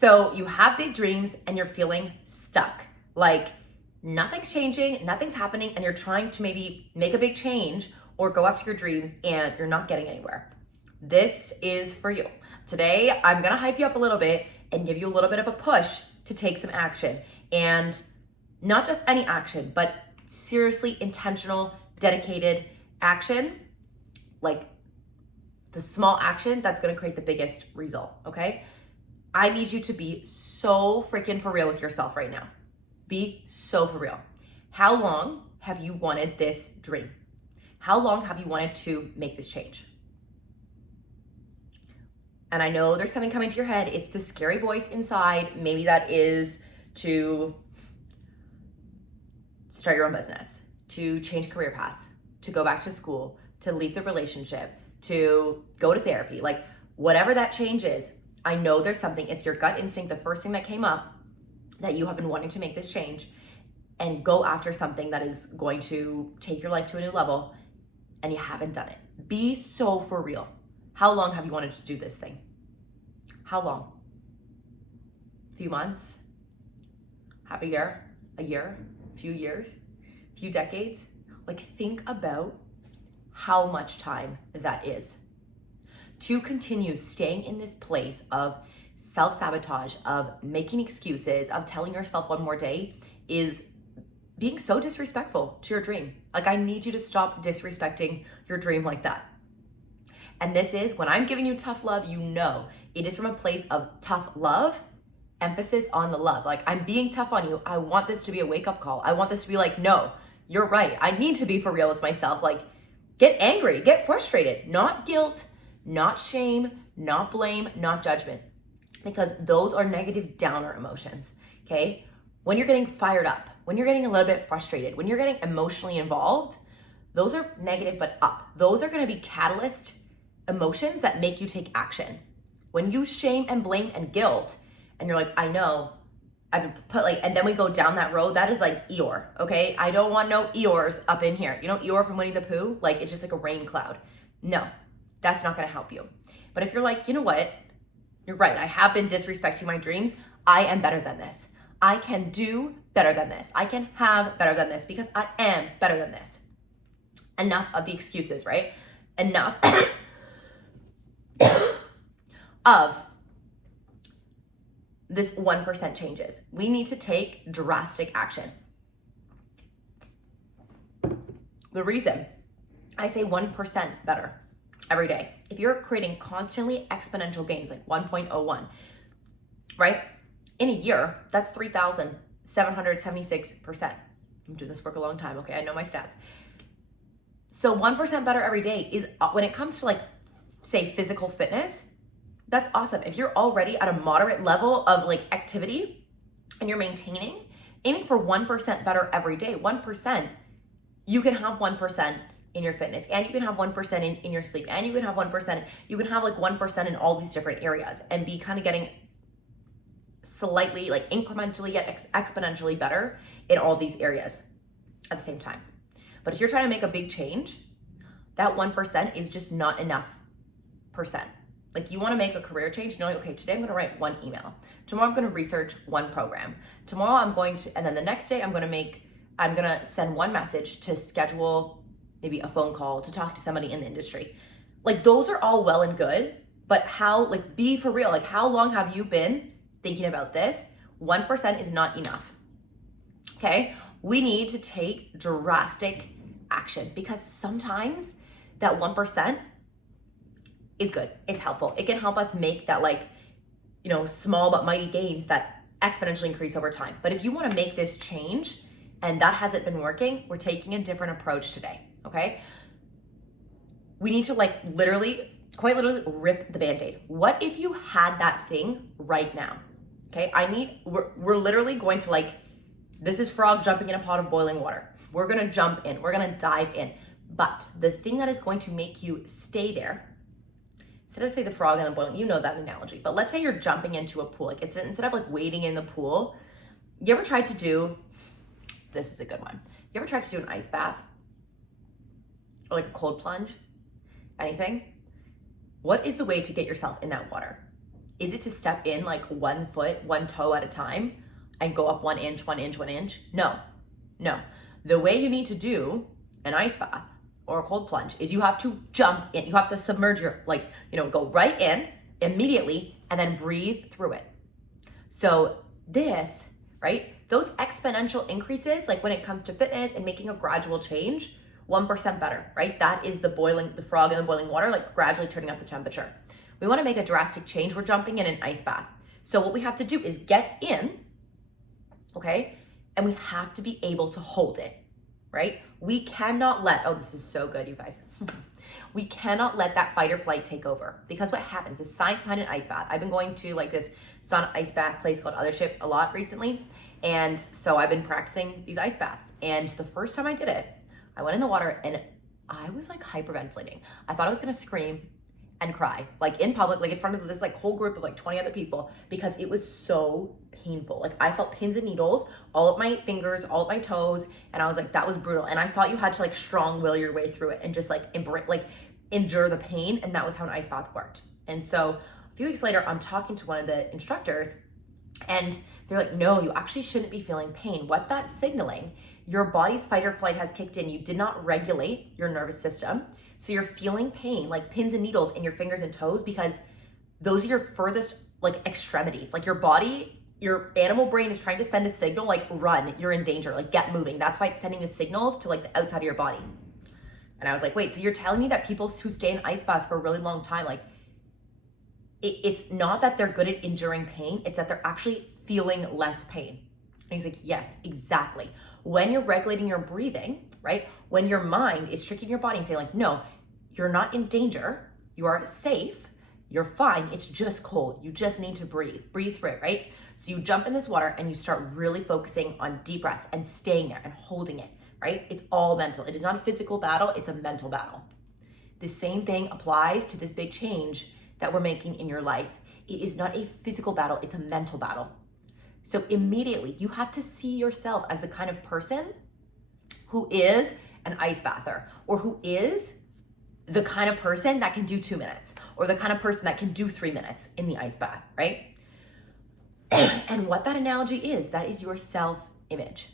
So you have big dreams and you're feeling stuck. Like nothing's changing, nothing's happening, and you're trying to maybe make a big change or go after your dreams and you're not getting anywhere. This is for you. Today, I'm gonna hype you up a little bit and give you a little bit of a push to take some action. And not just any action, but seriously intentional, dedicated action, like the small action that's gonna create the biggest result, okay? I need you to be so freaking for real with yourself right now. Be so for real. How long have you wanted this dream? How long have you wanted to make this change? And I know there's something coming to your head. It's the scary voice inside. Maybe that is to start your own business, to change career paths, to go back to school, to leave the relationship, to go to therapy, like whatever that change is. I know there's something, it's your gut instinct, the first thing that came up, that you have been wanting to make this change and go after something that is going to take your life to a new level, and you haven't done it. Be so for real. How long have you wanted to do this thing? How long? A few months? Half a year? A year? A few years? A few decades? Like, think about how much time that is. To continue staying in this place of self-sabotage, of making excuses, of telling yourself one more day is being so disrespectful to your dream. Like, I need you to stop disrespecting your dream like that. And this is, when I'm giving you tough love, you know, it is from a place of tough love, emphasis on the love. Like, I'm being tough on you. I want this to be a wake-up call. I want this to be like, no, you're right. I need to be for real with myself. Like, get angry, get frustrated, not guilt, not shame, not blame, not judgment, because those are negative downer emotions, okay? When you're getting fired up, when you're getting a little bit frustrated, when you're getting emotionally involved, those are negative but up. Those are gonna be catalyst emotions that make you take action. When you shame and blame and guilt, and you're like, I know, I've been put like, and then we go down that road, that is like Eeyore, okay? I don't want no Eeyores up in here. You know Eeyore from Winnie the Pooh? Like, it's just like a rain cloud. No, that's not gonna help you. But if you're like, you know what? You're right, I have been disrespecting my dreams. I am better than this. I can do better than this. I can have better than this because I am better than this. Enough of the excuses, right? Enough of this 1% changes. We need to take drastic action. The reason I say 1% better every day, if you're creating constantly exponential gains, like 1.01, right? In a year, that's 3,776%. I'm doing this work a long time, okay? I know my stats. So 1% better every day is, when it comes to like, say, physical fitness, that's awesome. If you're already at a moderate level of like activity and you're maintaining, aiming for 1% better every day, 1%, you can have 1% in your fitness, and you can have 1% in your sleep, and you can have 1%, you can have like 1% in all these different areas and be kind of getting slightly, like incrementally yet exponentially better in all these areas at the same time. But if you're trying to make a big change, that 1% is just not enough percent. Like, you want to make a career change, you're like, okay, today I'm going to write one email. Tomorrow I'm going to research one program. Tomorrow I'm going to, and then the next day I'm going to send one message to schedule maybe a phone call to talk to somebody in the industry. Like, those are all well and good, but how, like, be for real. Like, how long have you been thinking about this? 1% is not enough. Okay? We need to take drastic action, because sometimes that 1% is good. It's helpful. It can help us make that, like, you know, small but mighty gains that exponentially increase over time. But if you want to make this change and that hasn't been working, we're taking a different approach today, okay? We need to, like, quite literally rip the Band-Aid. What if you had that thing right now? Okay, we're literally going to, like, this is frog jumping in a pot of boiling water. We're gonna jump in, we're gonna dive in. But the thing that is going to make you stay there, instead of say the frog and the boiling, you know that analogy, but let's say you're jumping into a pool. Like, it's instead of like wading in the pool, you ever tried to do, this is a good one. You ever tried to do an ice bath? Or like a cold plunge? Anything? What is the way to get yourself in that water? Is it to step in like 1 foot, 1 toe at a time and go up 1 inch, 1 inch, 1 inch? No, no. The way you need to do an ice bath or a cold plunge is you have to jump in. You have to submerge your, like, go right in immediately and then breathe through it. So this, right? Those exponential increases, like when it comes to fitness and making a gradual change, 1% better, right? That is the frog in the boiling water, like gradually turning up the temperature. We want to make a drastic change. We're jumping in an ice bath. So what we have to do is get in, okay? And we have to be able to hold it, right? We cannot let, oh, this is so good, you guys. We cannot let that fight or flight take over, because what happens is science behind an ice bath. I've been going to like this sauna ice bath place called Othership a lot recently. And so I've been practicing these ice baths. And the first time I did it, I went in the water and I was like hyperventilating. I thought I was gonna scream and cry, like in public, like in front of this like whole group of like 20 other people, because it was so painful. Like I felt pins and needles all of my fingers, all of my toes, and I was like, that was brutal. And I thought you had to like strong will your way through it and just like endure the pain. And that was how an ice bath worked. And so a few weeks later, I'm talking to one of the instructors and they're like, no, you actually shouldn't be feeling pain. What that's signaling, your body's fight or flight has kicked in. You did not regulate your nervous system. So you're feeling pain, like pins and needles in your fingers and toes, because those are your furthest like extremities. Like your body, your animal brain is trying to send a signal, like run, you're in danger, like get moving. That's why it's sending the signals to like the outside of your body. And I was like, wait, so you're telling me that people who stay in ice baths for a really long time, like it's not that they're good at enduring pain, it's that they're actually feeling less pain. And he's like, yes, exactly. When you're regulating your breathing, right? When your mind is tricking your body and saying like, no, you're not in danger, you are safe, you're fine, it's just cold, you just need to breathe through it, right? So you jump in this water and you start really focusing on deep breaths and staying there and holding it, right? It's all mental. It is not a physical battle, it's a mental battle. The same thing applies to this big change that we're making in your life. It is not a physical battle, it's a mental battle. So immediately you have to see yourself as the kind of person who is an ice bather, or who is the kind of person that can do 2 minutes, or the kind of person that can do 3 minutes in the ice bath, right? And what that analogy is, that is your self-image.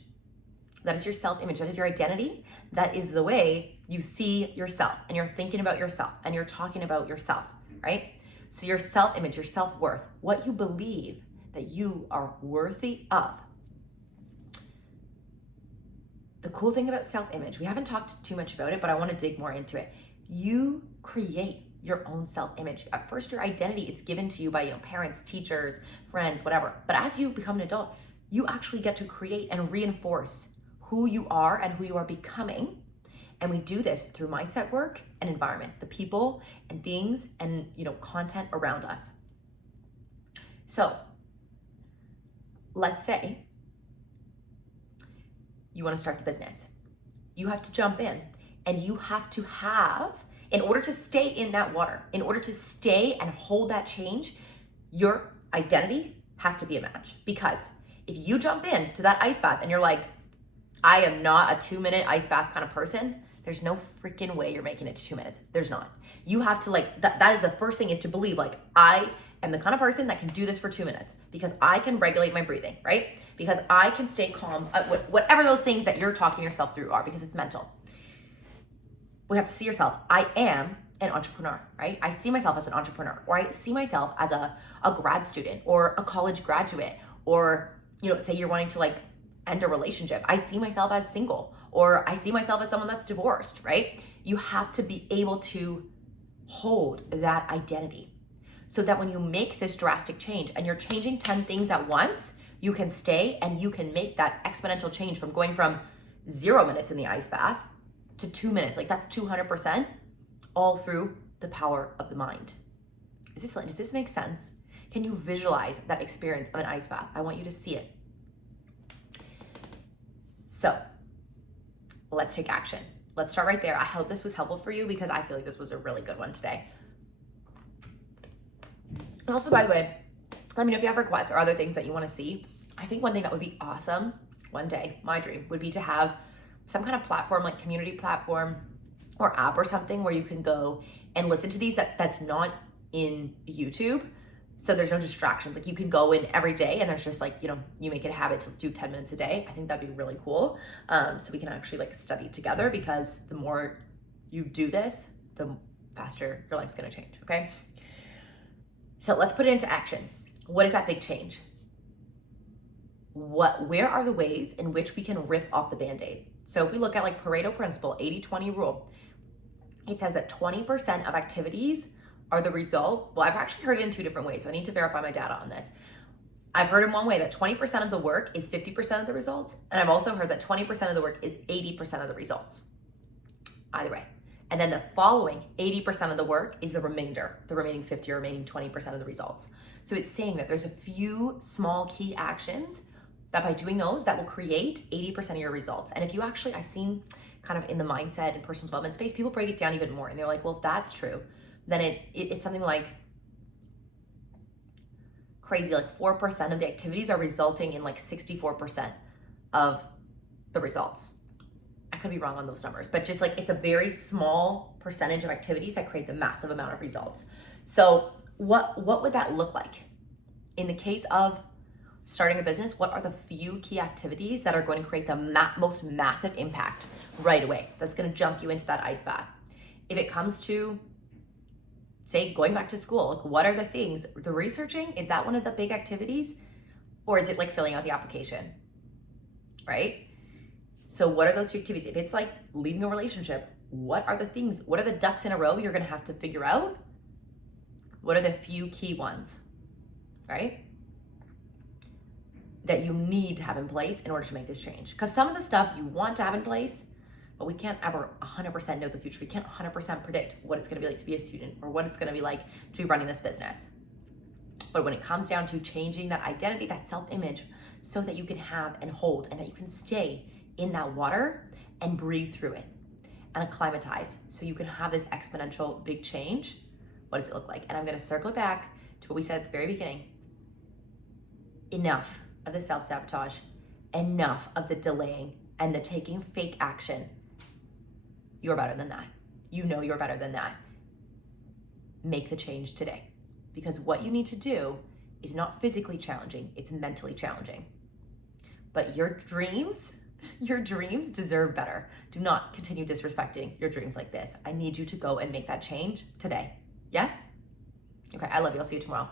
That is your self-image, that is your identity. That is the way you see yourself, and you're thinking about yourself, and you're talking about yourself, right? So your self-image, your self-worth, what you believe that you are worthy of. The cool thing about self-image, we haven't talked too much about it, but I want to dig more into it. You create your own self-image. At first, your identity, it's given to you by parents, teachers, friends, whatever. But as you become an adult, you actually get to create and reinforce who you are and who you are becoming. And we do this through mindset work and environment, the people and things and content around us. So let's say you want to start the business. You have to jump in, and you have to have, in order to stay in that water, in order to stay and hold that change, your identity has to be a match. Because if you jump into that ice bath and you're like, I am not a 2-minute ice bath kind of person, there's no freaking way you're making it to 2 minutes. There's not. You have to that is the first thing, is to believe I am the kind of person that can do this for 2 minutes, because I can regulate my breathing, right? Because I can stay calm, whatever those things that you're talking yourself through are, because it's mental. We have to see yourself. I am an entrepreneur, right? I see myself as an entrepreneur, or I see myself as a grad student or a college graduate, or, say you're wanting to end a relationship. I see myself as single, or I see myself as someone that's divorced, right? You have to be able to hold that identity, so that when you make this drastic change and you're changing 10 things at once, you can stay and you can make that exponential change from going from 0 minutes in the ice bath to 2 minutes. That's 200%, all through the power of the mind. Does this make sense? Can you visualize that experience of an ice bath? I want you to see it. So let's take action. Let's start right there. I hope this was helpful for you, because I feel like this was a really good one today. And also, by the way, let me know if you have requests or other things that you want to see. I think one thing that would be awesome one day, my dream, would be to have some kind of platform, like community platform or app or something, where you can go and listen to these that's not in YouTube, So there's no distractions. Like you can go in every day and there's just like, you know, you make it a habit to do 10 minutes a day. I think that'd be really cool. So we can actually like study together, because the more you do this, the faster your life's gonna change, okay? So let's put it into action. What is that big change? Where are the ways in which we can rip off the Band-Aid? So if we look at like Pareto principle, 80-20 rule, it says that 20% of activities are the result. Well, I've actually heard it in two different ways, so I need to verify my data on this. I've heard in one way that 20% of the work is 50% of the results, and I've also heard that 20% of the work is 80% of the results. Either way. And then the following 80% of the work is the remaining 50 or remaining 20% of the results. So it's saying that there's a few small key actions that by doing those, that will create 80% of your results. And if you actually, I've seen kind of in the mindset and personal development space, people break it down even more. And they're like, well, if that's true, then it's something like crazy, like 4% of the activities are resulting in like 64% of the results. I could be wrong on those numbers, but just like it's a very small percentage of activities that create the massive amount of results. So what would that look like? In the case of starting a business, what are the few key activities that are going to create the most massive impact right away? That's going to jump you into that ice bath. If it comes to, say, going back to school, like what are the things? The researching, is that one of the big activities? Or is it like filling out the application, right? So what are those few activities? If it's like leaving a relationship, what are the things, what are the ducks in a row you're gonna have to figure out? What are the few key ones, right? That you need to have in place in order to make this change. Because some of the stuff you want to have in place, but we can't ever 100% know the future. We can't 100% predict what it's gonna be like to be a student or what it's gonna be like to be running this business. But when it comes down to changing that identity, that self-image, so that you can have and hold and that you can stay in that water and breathe through it and acclimatize so you can have this exponential big change, what does it look like? And I'm gonna circle it back to what we said at the very beginning. Enough of the self-sabotage, enough of the delaying and the taking fake action. You're better than that. You know you're better than that. Make the change today, because what you need to do is not physically challenging, it's mentally challenging. But your dreams deserve better. Do not continue disrespecting your dreams like this. I need you to go and make that change today. Yes? Okay, I love you. I'll see you tomorrow.